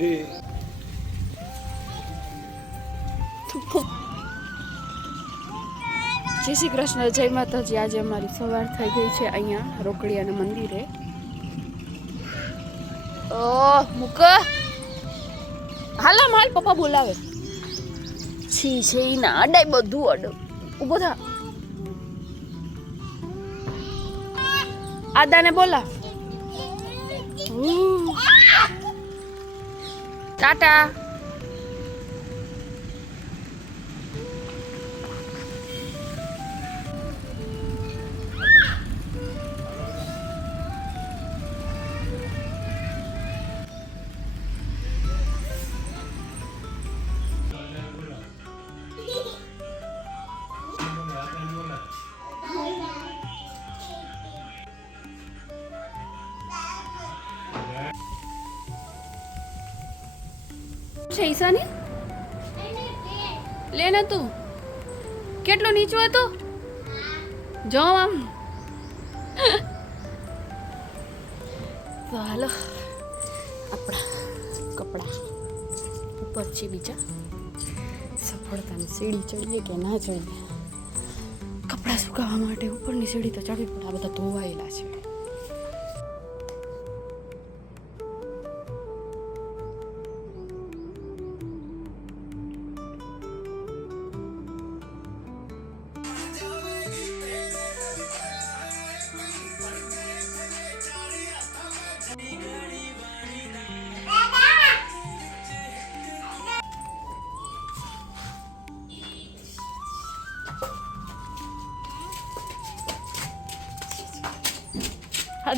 જય શ્રી કૃષ્ણ, જય માતાજી. આજે અમારી સવાર થઈ ગઈ છે અહીંયા રોકડિયાના મંદિરે. ઓ મુક હાલા માલ પપ્પા બોલાવે. છી છે ના અડાય બધું અડ ઉભો થા. આદાને બોલા. ટાટા. છે ઈશાની લે ને તું કેટલું નીચું હતું જો આમ હાલો આપણા કપડા ઉપર છે બીજા સફળતાની સીડી ચડીએ કે ના ચડીએ કપડાં સુકાવવા માટે ઉપરની સીડી તો ચડવી પડે આ બધા ધોવાયેલા છે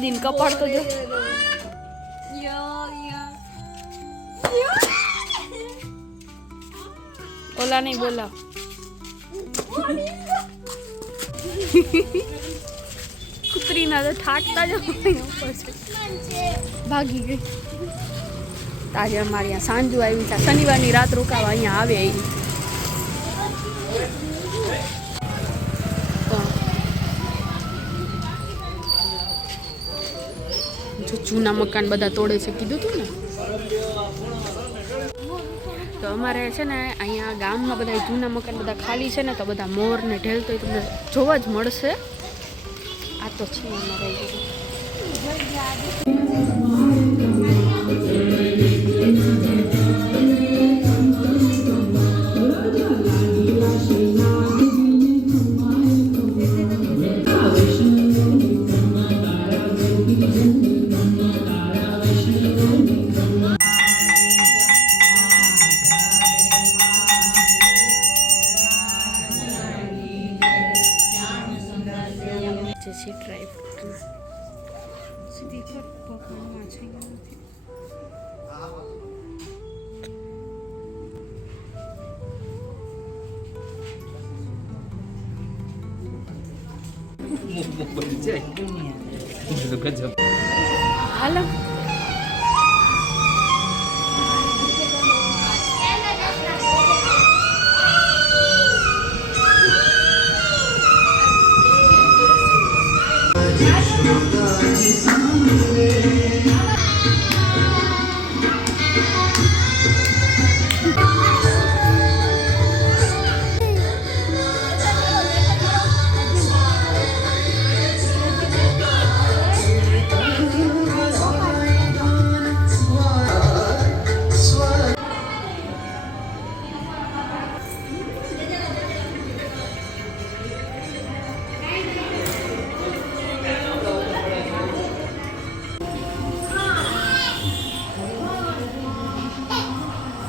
दिन कपाड़ तो जो ओला नहीं बोला कुतरी ना तो ठाटता जो ऊपर से भागी गई ताजे हमारे यहाँ सांजू आई था शनिवार नी रात रोकावा अहींया आवे जूना मकान बधा तोड़े से कीधुं तुं ने तो अमारे छे ने अहींया गाममां बधा जूना मकान बधा खाली छे ने तो बधा मोर ने ढेल तो तमने जोवा ज मळशे आ तो छे अमारे ड्राई फ्रूट सीधी पर पकड़ना चाहिए हेलो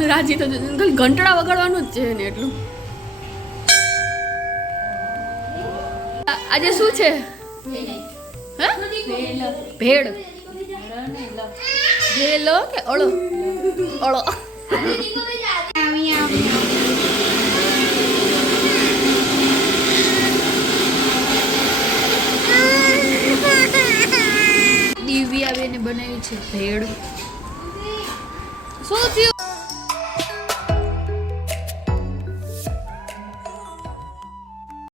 राजी तो घंटड़ा वगाड़वानुं ज छे ने एटलुं आज शुं छे भेड़ भेलो के ओळो ओळो दिव्या बेने बनावी छे भेड़ शुं थयुं